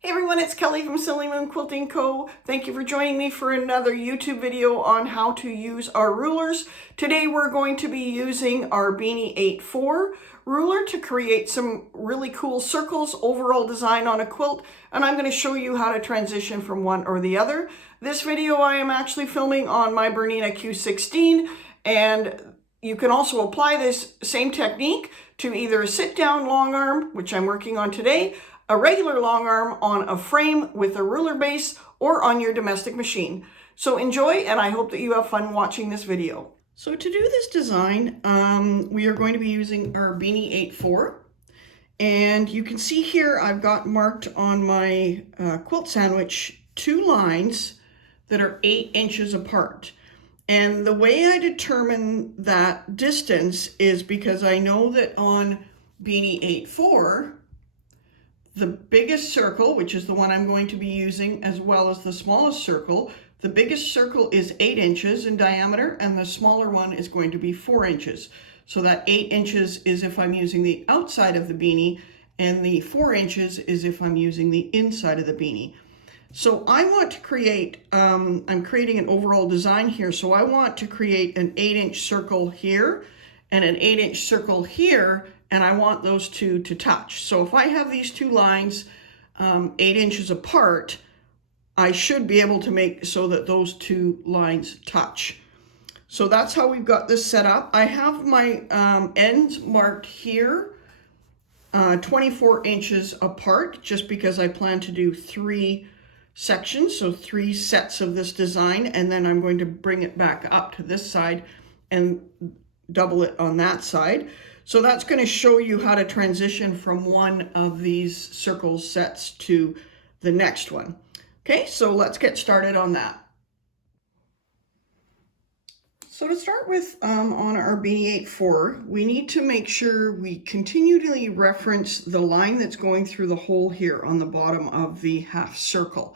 Hey everyone, it's Kelly from Silly Moon Quilting Co. Thank you for joining me for another YouTube video on how to use our rulers. Today we're going to be using our Beanie 8-4 ruler to create some really cool circles, overall design on a quilt, and I'm going to show you how to transition from one or the other. This video I am actually filming on my Beanie Q16, and you can also apply this same technique to either a sit-down long arm, which I'm working on today, a regular long arm on a frame with a ruler base, or on your domestic machine. So enjoy, and I hope that you have fun watching this video. So to do this design, we are going to be using our Beanie 8-4. And you can see here I've got marked on my quilt sandwich 2 lines that are 8 inches apart. And the way I determine that distance is because I know that on Beanie 8-4, the biggest circle, which is the one I'm going to be using, as well as the smallest circle, the biggest circle is 8 inches in diameter, and the smaller one is going to be 4 inches. So that 8 inches is if I'm using the outside of the beanie, and the 4 inches is if I'm using the inside of the beanie. So I want to create, I'm creating an overall design here, so I want to create an 8-inch circle here, and an 8-inch circle here, and I want those two to touch. So if I have these 2 lines 8 inches apart, I should be able to make so that those 2 lines touch. So that's how we've got this set up. I have my ends marked here 24 inches apart, just because I plan to do 3 sections, so 3 sets of this design, and then I'm going to bring it back up to this side and double it on that side. So that's going to show you how to transition from one of these circle sets to the next one. Okay, so let's get started on that. So to start with, on our Beanie 8-4, we need to make sure we continually reference the line that's going through the hole here on the bottom of the half circle.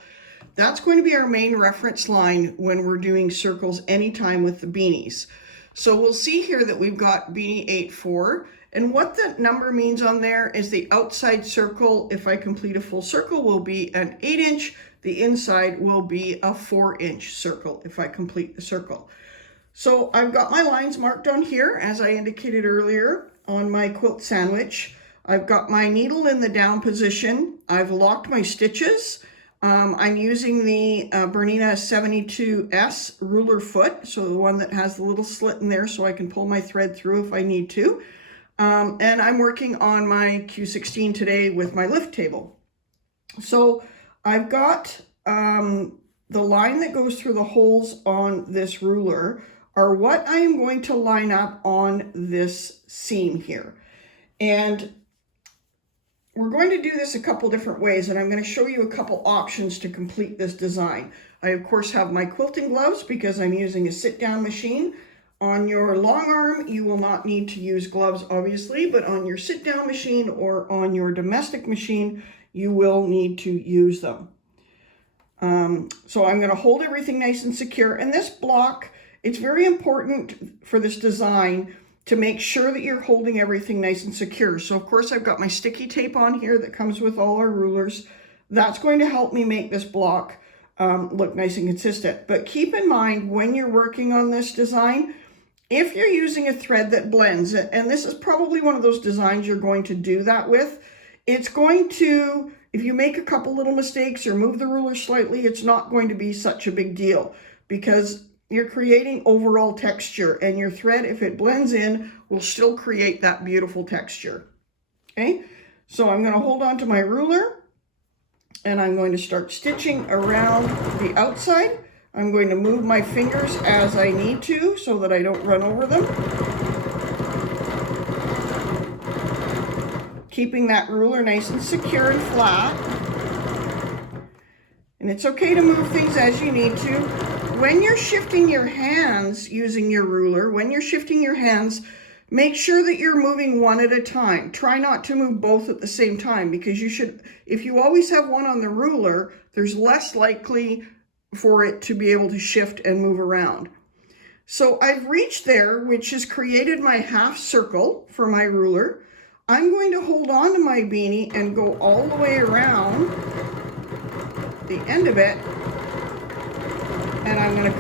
That's going to be our main reference line when we're doing circles anytime with the beanies. So we'll see here that we've got Beanie 8-4, and what that number means on there is the outside circle, if I complete a full circle, will be an 8-inch. The inside will be a 4-inch circle if I complete the circle. So I've got my lines marked on here, as I indicated earlier, on my quilt sandwich. I've got my needle in the down position. I've locked my stitches. I'm using the Beanie 72S ruler foot, so the one that has the little slit in there so I can pull my thread through if I need to. And I'm working on my Q16 today with my lift table. So I've got the line that goes through the holes on this ruler are what I am going to line up on this seam here. And we're going to do this a couple different ways, and I'm going to show you a couple options to complete this design. I, of course, have my quilting gloves because I'm using a sit-down machine. On your long arm, you will not need to use gloves, obviously, but on your sit-down machine or on your domestic machine, you will need to use them. So I'm going to hold everything nice and secure. And this block, it's very important for this design to make sure that you're holding everything nice and secure. So of course I've got my sticky tape on here that comes with all our rulers. That's going to help me make this block look nice and consistent. But keep in mind when you're working on this design, if you're using a thread that blends, and this is probably one of those designs you're going to do that with, it's going to, if you make a couple little mistakes or move the ruler slightly, it's not going to be such a big deal because you're creating overall texture, and your thread, if it blends in, will still create that beautiful texture. Okay, so I'm going to hold on to my ruler, and I'm going to start stitching around the outside. I'm going to move my fingers as I need to so that I don't run over them. Keeping that ruler nice and secure and flat. And it's okay to move things as you need to. When you're shifting your hands using your ruler, when you're shifting your hands, make sure that you're moving one at a time. Try not to move both at the same time, because you should, if you always have one on the ruler, there's less likely for it to be able to shift and move around. So I've reached there, which has created my half circle for my ruler. I'm going to hold on to my beanie and go all the way around the end of it, and I'm going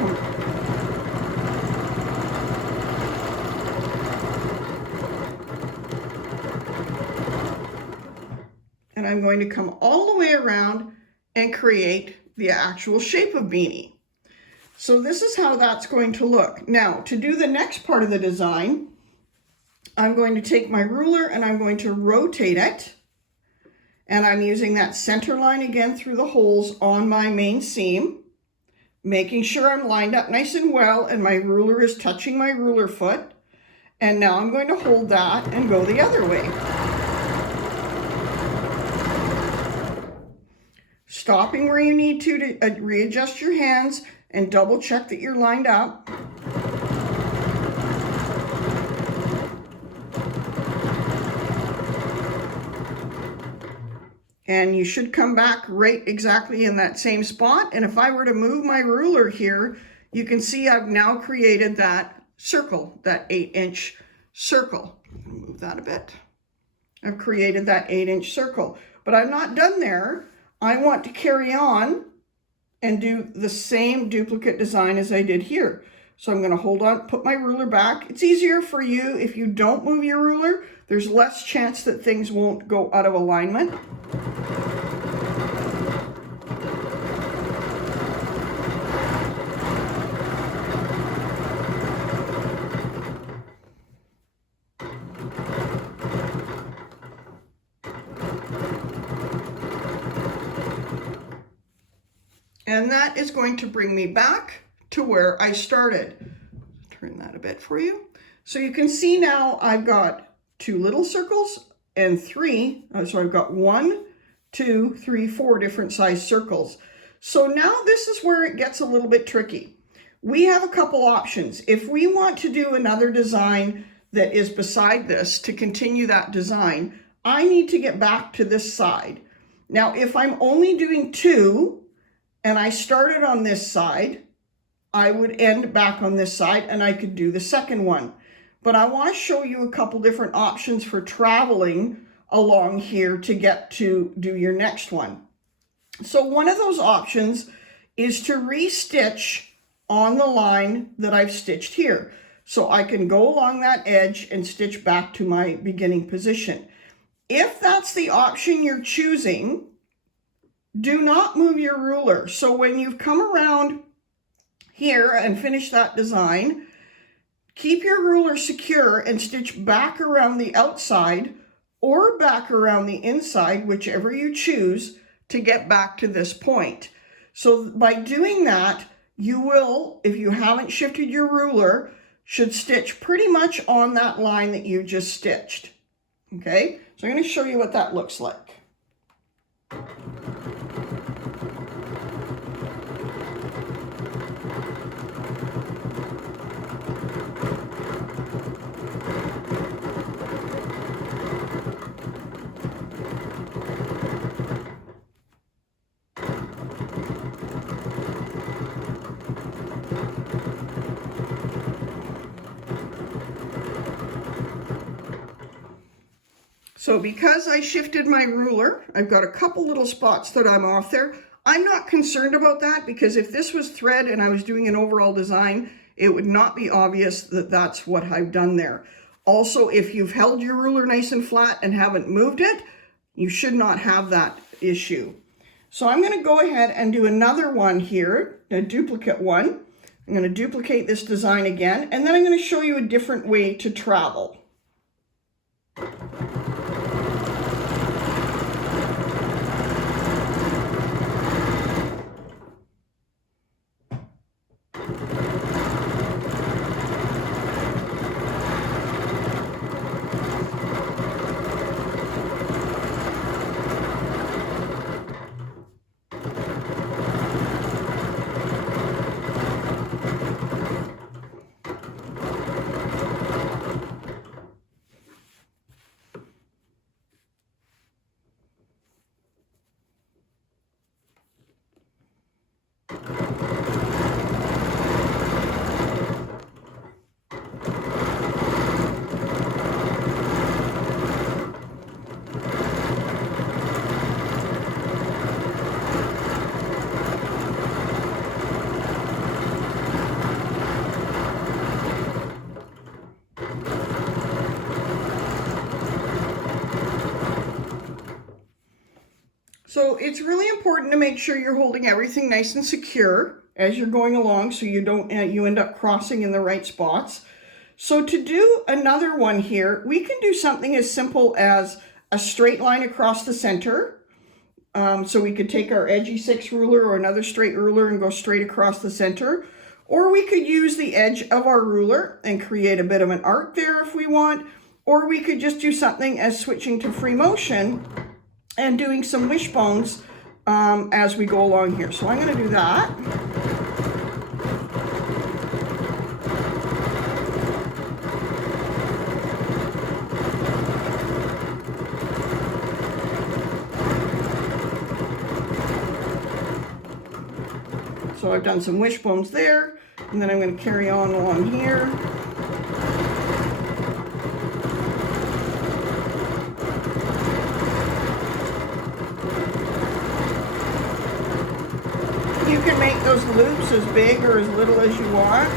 to come all the way around and create the actual shape of Beanie. So this is how that's going to look. Now, to do the next part of the design, I'm going to take my ruler and I'm going to rotate it. And I'm using that center line again through the holes on my main seam, making sure I'm lined up nice and well and my ruler is touching my ruler foot. And now I'm going to hold that and go the other way. Stopping where you need to readjust your hands and double check that you're lined up. And you should come back right exactly in that same spot. And if I were to move my ruler here, you can see I've now created that circle, that 8-inch circle. Move that a bit. I've created that 8-inch circle, but I'm not done there. I want to carry on and do the same duplicate design as I did here. So I'm going to hold on, put my ruler back. It's easier for you if you don't move your ruler. There's less chance that things won't go out of alignment. And that is going to bring me back to where I started. Turn that a bit for you. So you can see now I've got 2 little circles and 3. So I've got 1, 2, 3, 4 different size circles. So now this is where it gets a little bit tricky. We have a couple options. If we want to do another design that is beside this to continue that design, I need to get back to this side. Now, if I'm only doing 2, and I started on this side, I would end back on this side and I could do the second one. But I want to show you a couple different options for traveling along here to get to do your next one. So one of those options is to re-stitch on the line that I've stitched here. So I can go along that edge and stitch back to my beginning position. If that's the option you're choosing, do not move your ruler. So when you've come around here and finished that design, keep your ruler secure and stitch back around the outside or back around the inside, whichever you choose, to get back to this point. So by doing that, you will, if you haven't shifted your ruler, should stitch pretty much on that line that you just stitched. Okay, so I'm going to show you what that looks like. So because I shifted my ruler, I've got a couple little spots that I'm off there. I'm not concerned about that because if this was thread and I was doing an overall design, it would not be obvious that that's what I've done there. Also, if you've held your ruler nice and flat and haven't moved it, you should not have that issue. So I'm going to go ahead and do another one here, a duplicate one. I'm going to duplicate this design again, and then I'm going to show you a different way to travel. So it's really important to make sure you're holding everything nice and secure as you're going along so you don't you end up crossing in the right spots. So to do another one here, we can do something as simple as a straight line across the center. So we could take our edgy 6 ruler or another straight ruler and go straight across the center. Or we could use the edge of our ruler and create a bit of an arc there if we want. Or we could just do something as switching to free motion and doing some wishbones as we go along here. So I'm going to do that. So I've done some wishbones there, and then I'm going to carry on along here. You can make those loops as big or as little as you want.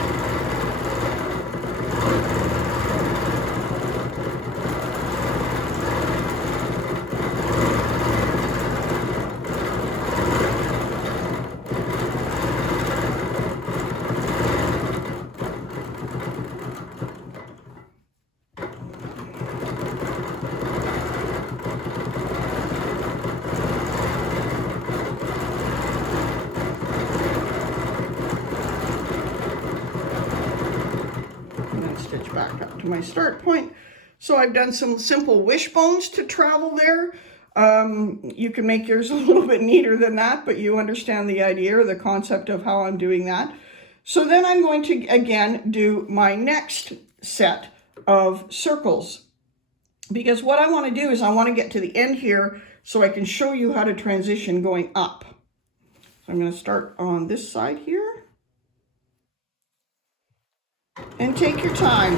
Stitch back up to my start point. So I've done some simple wishbones to travel there. You can make yours a little bit neater than that, but you understand the idea or the concept of how I'm doing that. So then I'm going to again do my next set of circles, because what I want to do is I want to get to the end here so I can show you how to transition going up. So I'm going to start on this side here. And take your time.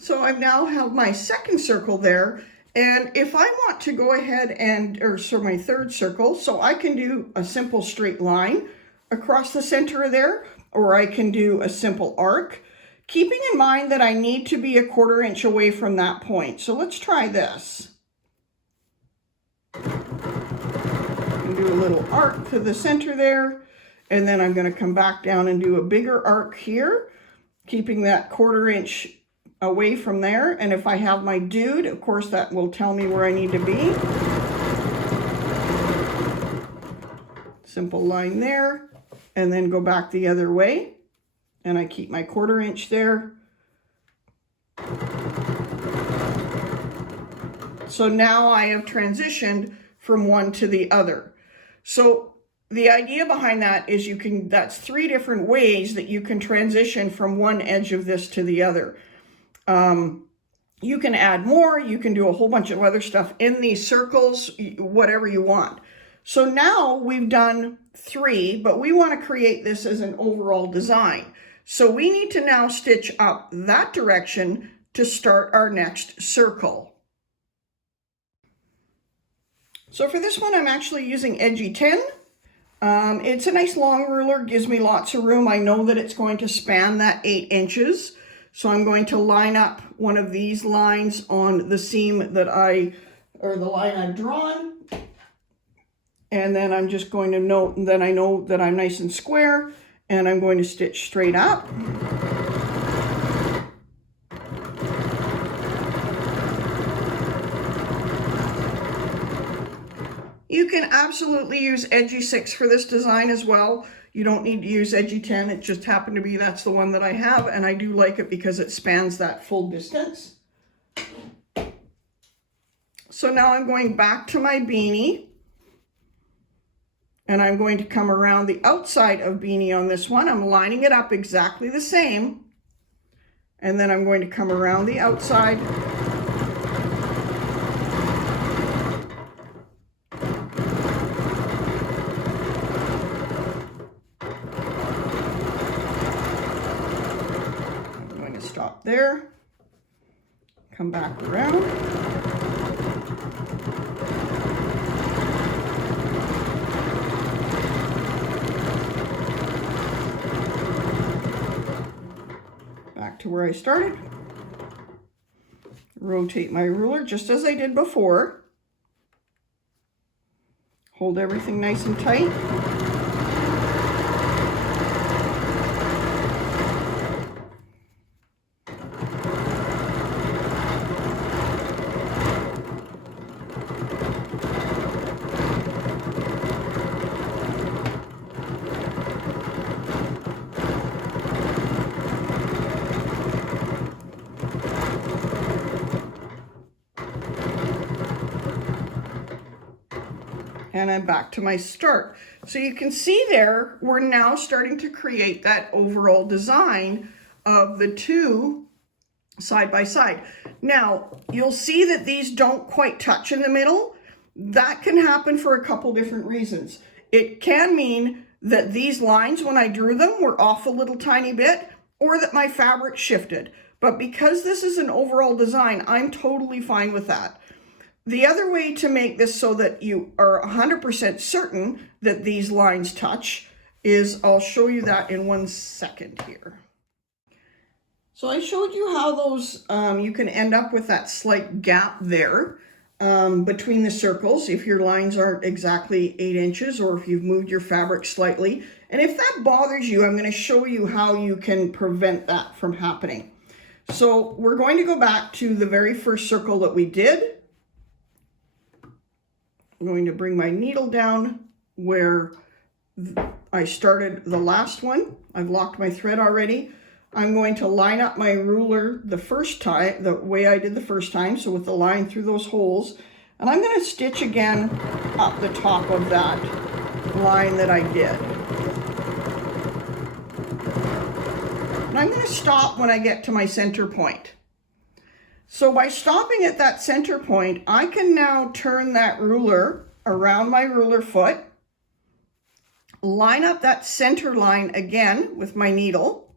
So I've now have my second circle there, and if I want to go ahead and, my third circle, so I can do a simple straight line across the center of there, or I can do a simple arc, keeping in mind that I need to be 1/4 inch away from that point. So let's try this. And do a little arc to the center there, and then I'm going to come back down and do a bigger arc here, keeping that 1/4 inch away from there. And if I have my dude, of course that will tell me where I need to be. Simple line there, and then go back the other way, and I keep my 1/4 inch there. So now I have transitioned from one to the other. So the idea behind that is that's 3 different ways that you can transition from one edge of this to the other. You can add more, you can do a whole bunch of other stuff in these circles, whatever you want. So now we've done 3, but we want to create this as an overall design. So we need to now stitch up that direction to start our next circle. So for this one, I'm actually using edgy 10. It's a nice long ruler, gives me lots of room. I know that it's going to span that 8 inches. So I'm going to line up one of these lines on the seam the line I've drawn. And then I'm just going to note, and then I know that I'm nice and square, and I'm going to stitch straight up. You you can absolutely use edgy 6 for this design as well. You don't need to use edgy 10. It just happened to be that's the one that I have, and I do like it because it spans that full distance. So now I'm going back to my beanie, and I'm going to come around the outside of beanie on this one. I'm lining it up exactly the same, and then I'm going to come around the outside. I'm going to stop there, come back around. Back to where I started. Rotate my ruler just as I did before. Hold everything nice and tight. And I'm back to my start. So you can see there, we're now starting to create that overall design of the two side by side. Now, you'll see that these don't quite touch in the middle. That can happen for a couple different reasons. It can mean that these lines, when I drew them, were off a little tiny bit, or that my fabric shifted. But because this is an overall design, I'm totally fine with that. The other way to make this so that you are 100% certain that these lines touch is, I'll show you that in 1 second here. So I showed you how those, you can end up with that slight gap there between the circles if your lines aren't exactly 8 inches or if you've moved your fabric slightly. And if that bothers you, I'm going to show you how you can prevent that from happening. So we're going to go back to the very first circle that we did. I'm going to bring my needle down where I started the last one. I've locked my thread already. I'm going to line up my ruler the first time, the way I did the first time, so with the line through those holes. And I'm going to stitch again up the top of that line that I did. And I'm going to stop when I get to my center point. So by stopping at that center point, I can now turn that ruler around my ruler foot, line up that center line again with my needle,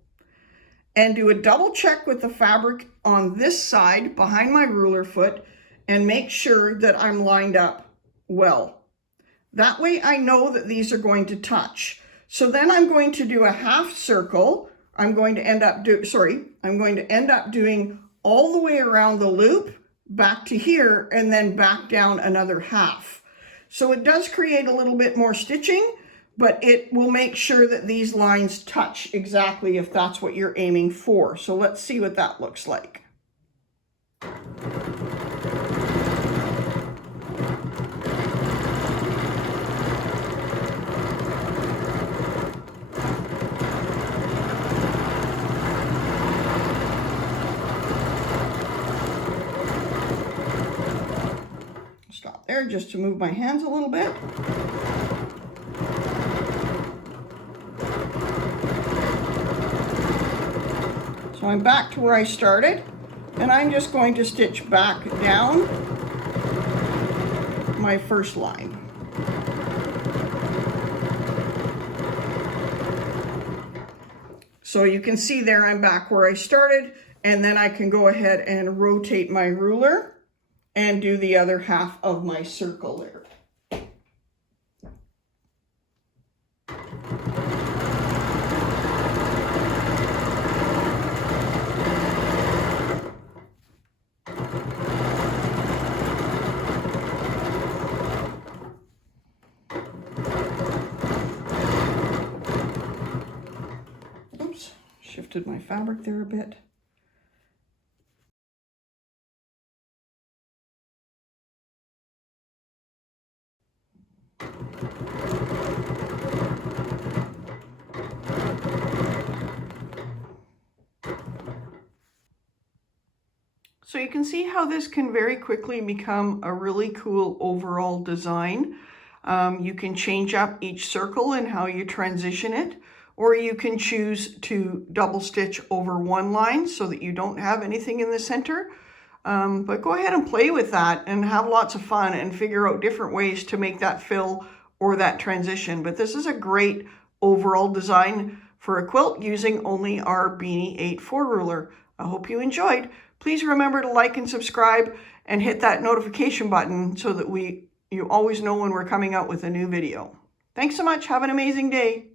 and do a double check with the fabric on this side behind my ruler foot and make sure that I'm lined up well. That way I know that these are going to touch. So then I'm going to do a half circle. I'm going to end up doing all the way around the loop, back to here, and then back down another half. So it does create a little bit more stitching, but it will make sure that these lines touch exactly if that's what you're aiming for. So let's see what that looks like. Stop there just to move my hands a little bit. So I'm back to where I started, and I'm just going to stitch back down my first line. So you can see there I'm back where I started, and then I can go ahead and rotate my ruler and do the other half of my circle there. Oops, shifted my fabric there a bit. So you can see how this can very quickly become a really cool overall design. You can change up each circle and how you transition it, or you can choose to double stitch over one line so that you don't have anything in the center. But go ahead and play with that and have lots of fun and figure out different ways to make that fill or that transition. But this is a great overall design for a quilt using only our Beanie 8-4 ruler. I hope you enjoyed. Please remember to like and subscribe and hit that notification button so that you always know when we're coming out with a new video. Thanks so much. Have an amazing day.